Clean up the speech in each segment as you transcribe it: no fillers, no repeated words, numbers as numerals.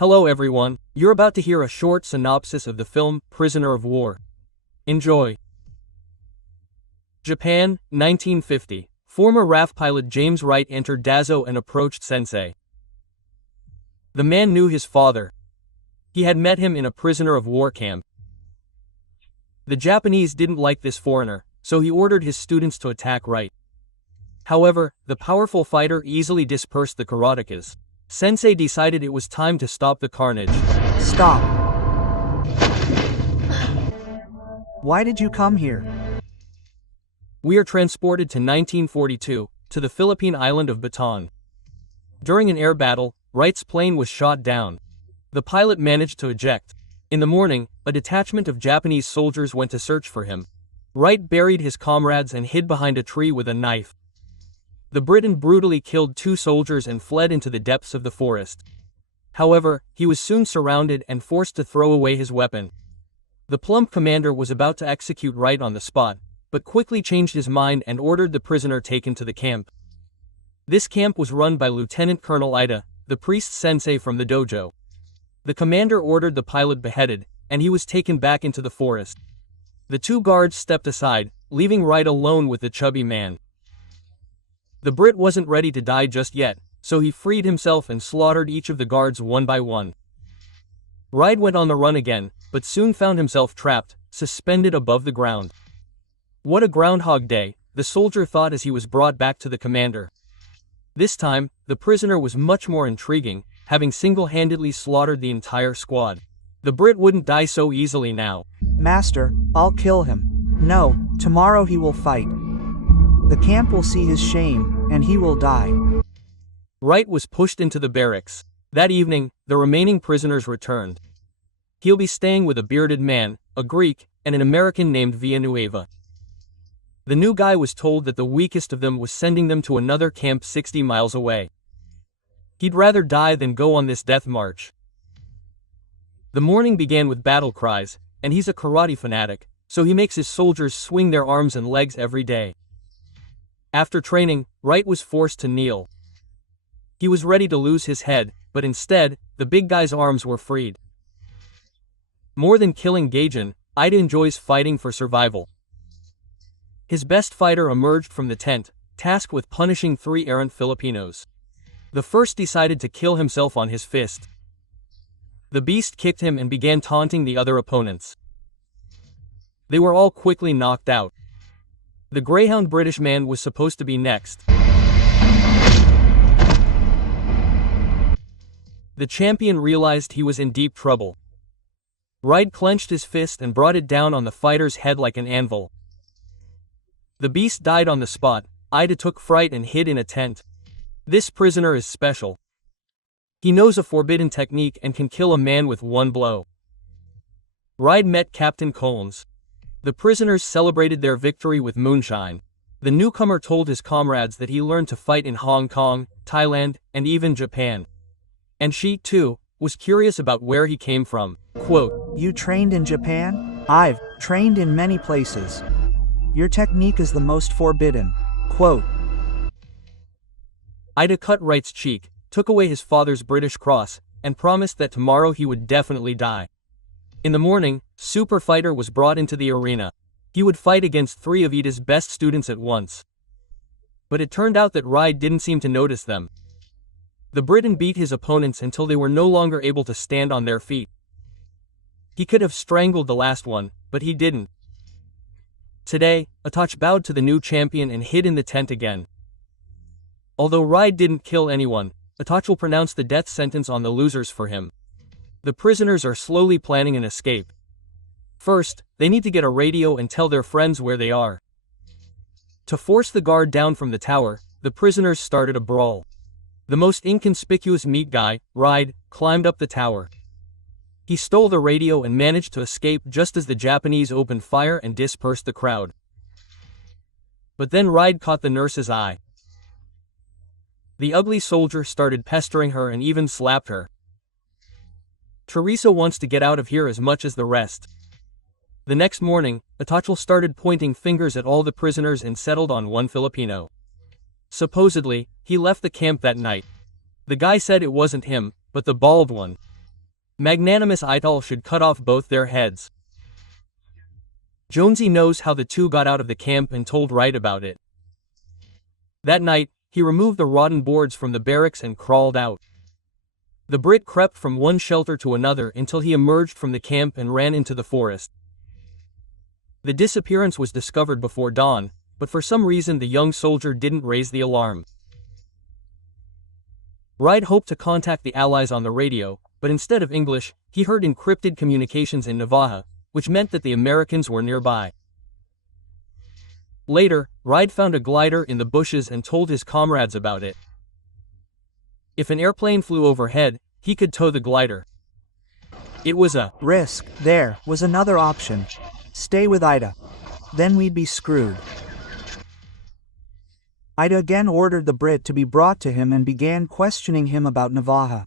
Hello everyone, you're about to hear a short synopsis of the film Prisoner of War. Enjoy. Japan, 1950. Former RAF pilot James Wright entered Dazo and approached Sensei. The man knew his father. He had met him in a prisoner of war camp. The Japanese didn't like this foreigner, so he ordered his students to attack Wright. However, the powerful fighter easily dispersed the karatekas. Sensei decided it was time to stop the carnage. Stop. Why did you come here? We are transported to 1942, to the Philippine island of Bataan. During an air battle, Wright's plane was shot down. The pilot managed to eject. In the morning, a detachment of Japanese soldiers went to search for him. Wright buried his comrades and hid behind a tree with a knife. The Briton brutally killed 2 soldiers and fled into the depths of the forest. However, he was soon surrounded and forced to throw away his weapon. The plump commander was about to execute Wright on the spot, but quickly changed his mind and ordered the prisoner taken to the camp. This camp was run by Lieutenant Colonel Ida, the priest sensei from the dojo. The commander ordered the pilot beheaded, and he was taken back into the forest. The 2 guards stepped aside, leaving Wright alone with the chubby man. The Brit wasn't ready to die just yet, so he freed himself and slaughtered each of the guards one by one. Wright went on the run again, but soon found himself trapped, suspended above the ground. What a Groundhog Day, the soldier thought as he was brought back to the commander. This time, the prisoner was much more intriguing, having single-handedly slaughtered the entire squad. The Brit wouldn't die so easily now. Master, I'll kill him. No, tomorrow he will fight. The camp will see his shame, and he will die. Wright was pushed into the barracks. That evening, the remaining prisoners returned. He'll be staying with a bearded man, a Greek, and an American named Villanueva. The new guy was told that the weakest of them was sending them to another camp 60 miles away. He'd rather die than go on this death march. The morning began with battle cries, and he's a karate fanatic, so he makes his soldiers swing their arms and legs every day. After training, Wright was forced to kneel. He was ready to lose his head, but instead, the big guy's arms were freed. More than killing gaijin, Ida enjoys fighting for survival. His best fighter emerged from the tent, tasked with punishing 3 errant Filipinos. The first decided to kill himself on his fist. The beast kicked him and began taunting the other opponents. They were all quickly knocked out. The greyhound British man was supposed to be next. The champion realized he was in deep trouble. Wright clenched his fist and brought it down on the fighter's head like an anvil. The beast died on the spot. Ida took fright and hid in a tent. This prisoner is special. He knows a forbidden technique and can kill a man with one blow. Wright met Captain Collins. The prisoners celebrated their victory with moonshine. The newcomer told his comrades that he learned to fight in Hong Kong, Thailand, and even Japan. And she, too, was curious about where he came from. Quote, You trained in Japan? I've trained in many places. Your technique is the most forbidden. Quote. Ida cut Wright's cheek, took away his father's British cross, and promised that tomorrow he would definitely die. In the morning, Super Fighter was brought into the arena. He would fight against 3 of Ida's best students at once. But it turned out that Wright didn't seem to notice them. The Briton beat his opponents until they were no longer able to stand on their feet. He could have strangled the last one, but he didn't. Today, Atoch bowed to the new champion and hid in the tent again. Although Wright didn't kill anyone, Atoch will pronounce the death sentence on the losers for him. The prisoners are slowly planning an escape. First, they need to get a radio and tell their friends where they are. To force the guard down from the tower, the prisoners started a brawl. The most inconspicuous meat guy, Wright, climbed up the tower. He stole the radio and managed to escape just as the Japanese opened fire and dispersed the crowd. But then Wright caught the nurse's eye. The ugly soldier started pestering her and even slapped her. Teresa wants to get out of here as much as the rest. The next morning, Atochel started pointing fingers at all the prisoners and settled on one Filipino. Supposedly, he left the camp that night. The guy said it wasn't him, but the bald one. Magnanimous Ital should cut off both their heads. Jonesy knows how the two got out of the camp and told Wright about it. That night, he removed the rotten boards from the barracks and crawled out. The Brit crept from one shelter to another until he emerged from the camp and ran into the forest. The disappearance was discovered before dawn, but for some reason the young soldier didn't raise the alarm. Wright hoped to contact the Allies on the radio, but instead of English, he heard encrypted communications in Navajo, which meant that the Americans were nearby. Later, Wright found a glider in the bushes and told his comrades about it. If an airplane flew overhead, he could tow the glider. It was a risk. There was another option. Stay with Ida. Then we'd be screwed. Ida again ordered the Brit to be brought to him and began questioning him about Navajo.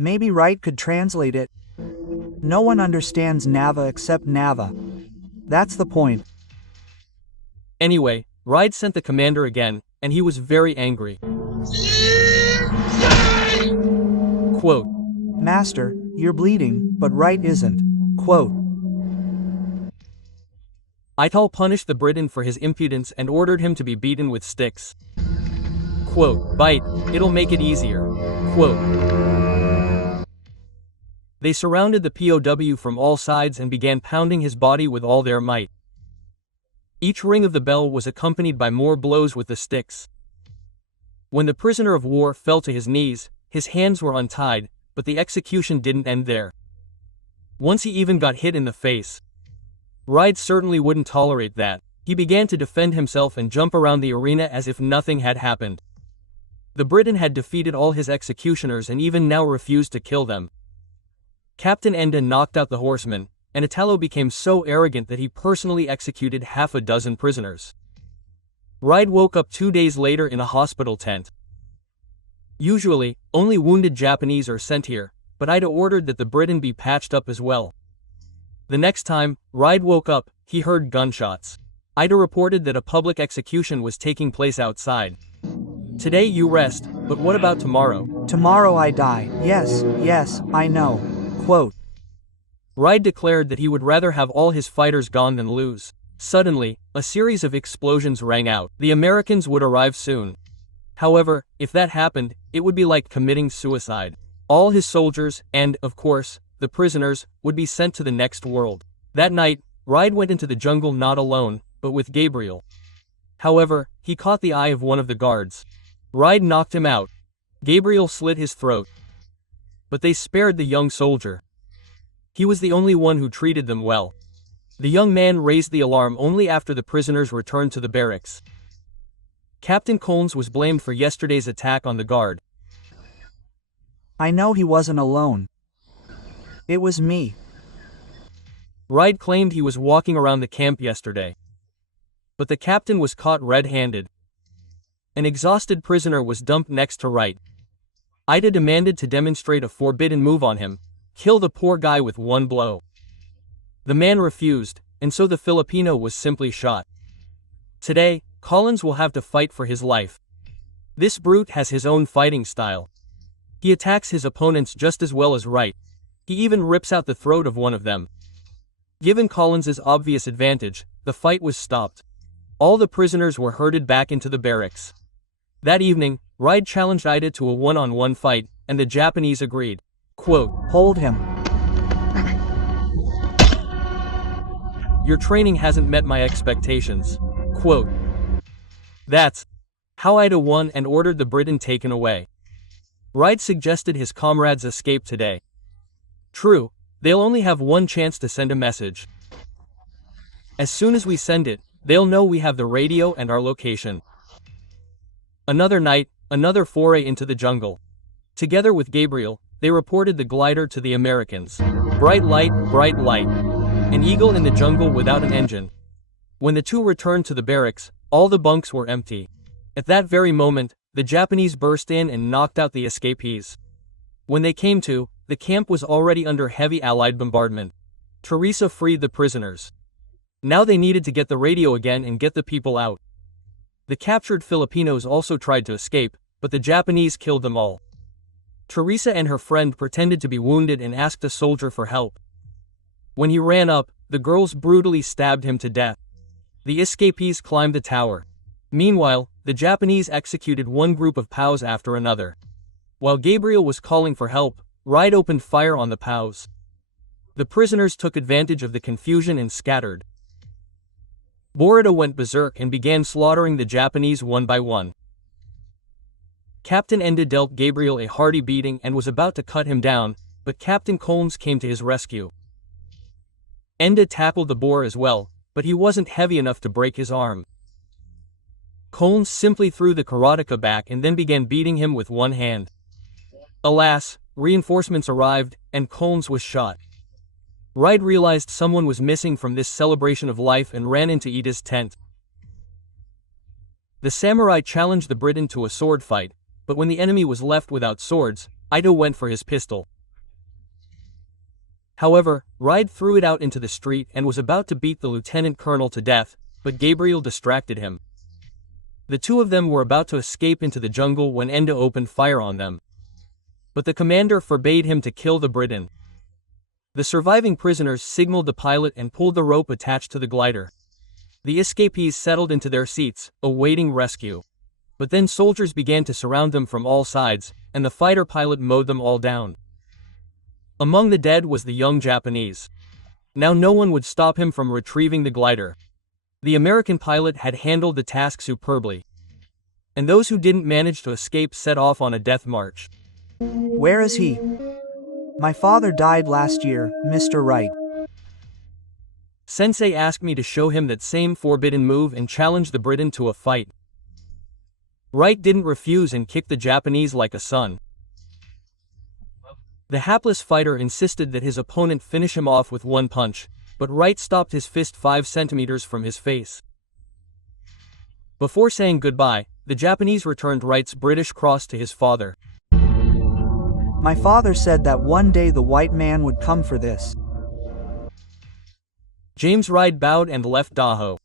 Maybe Wright could translate it. No one understands Nava except Nava. That's the point. Anyway, Wright sent the commander again, and he was very angry. Quote, Master, you're bleeding, but Wright isn't. Quote. Ital punished the Briton for his impudence and ordered him to be beaten with sticks. Quote, bite, it'll make it easier. Quote. They surrounded the POW from all sides and began pounding his body with all their might. Each ring of the bell was accompanied by more blows with the sticks. When the prisoner of war fell to his knees, his hands were untied, but the execution didn't end there. Once he even got hit in the face. Wright certainly wouldn't tolerate that. He began to defend himself and jump around the arena as if nothing had happened. The Briton had defeated all his executioners and even now refused to kill them. Captain Enda knocked out the horsemen, and Italo became so arrogant that he personally executed half a dozen prisoners. Wright woke up 2 days later in a hospital tent. Usually, only wounded Japanese are sent here, but Ida ordered that the Briton be patched up as well. The next time Wright woke up, he heard gunshots. Ida reported that a public execution was taking place outside. Today you rest, but what about tomorrow? Tomorrow I die. Yes, I know. Quote. Wright declared that he would rather have all his fighters gone than lose. Suddenly, a series of explosions rang out. The Americans would arrive soon. However, if that happened, it would be like committing suicide. All his soldiers, and, of course, the prisoners, would be sent to the next world. That night, Wright went into the jungle not alone, but with Gabriel. However, he caught the eye of one of the guards. Wright knocked him out. Gabriel slit his throat. But they spared the young soldier. He was the only one who treated them well. The young man raised the alarm only after the prisoners returned to the barracks. Captain Collins was blamed for yesterday's attack on the guard. I know he wasn't alone. It was me. Wright claimed he was walking around the camp yesterday. But the captain was caught red-handed. An exhausted prisoner was dumped next to Wright. Ida demanded to demonstrate a forbidden move on him, kill the poor guy with one blow. The man refused, and so the Filipino was simply shot. Today, Collins will have to fight for his life. This brute has his own fighting style. He attacks his opponents just as well as Wright. He even rips out the throat of one of them. Given Collins's obvious advantage, the fight was stopped. All the prisoners were herded back into the barracks. That evening, Wright challenged Ida to a one-on-one fight, and the Japanese agreed. Quote, Hold him. Your training hasn't met my expectations. Quote. That's how Ida won and ordered the Briton taken away. Wright suggested his comrades escape today. True, they'll only have one chance to send a message. As soon as we send it, they'll know we have the radio and our location. Another night, another foray into the jungle. Together with Gabriel, they reported the glider to the Americans. Bright light, bright light. An eagle in the jungle without an engine. When the two returned to the barracks, all the bunks were empty. At that very moment, the Japanese burst in and knocked out the escapees. When they came to, the camp was already under heavy Allied bombardment. Teresa freed the prisoners. Now they needed to get the radio again and get the people out. The captured Filipinos also tried to escape, but the Japanese killed them all. Teresa and her friend pretended to be wounded and asked a soldier for help. When he ran up, the girls brutally stabbed him to death. The escapees climbed the tower. Meanwhile, the Japanese executed one group of POWs after another. While Gabriel was calling for help, Wright opened fire on the POWs. The prisoners took advantage of the confusion and scattered. Borita went berserk and began slaughtering the Japanese one by one. Captain Enda dealt Gabriel a hearty beating and was about to cut him down, but Captain Collins came to his rescue. Enda tackled the Boer as well, but he wasn't heavy enough to break his arm. Collins simply threw the karateka back and then began beating him with one hand. Alas, reinforcements arrived, and Collins was shot. Wright realized someone was missing from this celebration of life and ran into Ida's tent. The samurai challenged the Briton to a sword fight, but when the enemy was left without swords, Ida went for his pistol. However, Wright threw it out into the street and was about to beat the lieutenant colonel to death, but Gabriel distracted him. The two of them were about to escape into the jungle when Enda opened fire on them. But the commander forbade him to kill the Briton. The surviving prisoners signaled the pilot and pulled the rope attached to the glider. The escapees settled into their seats, awaiting rescue. But then soldiers began to surround them from all sides, and the fighter pilot mowed them all down. Among the dead was the young Japanese. Now no one would stop him from retrieving the glider. The American pilot had handled the task superbly. And those who didn't manage to escape set off on a death march. Where is he? My father died last year, Mr. Wright. Sensei asked me to show him that same forbidden move and challenge the Briton to a fight. Wright didn't refuse and kicked the Japanese like a son. The hapless fighter insisted that his opponent finish him off with one punch, but Wright stopped his fist 5 centimeters from his face. Before saying goodbye, the Japanese returned Wright's British cross to his father. My father said that one day the white man would come for this. James Wright bowed and left Daho.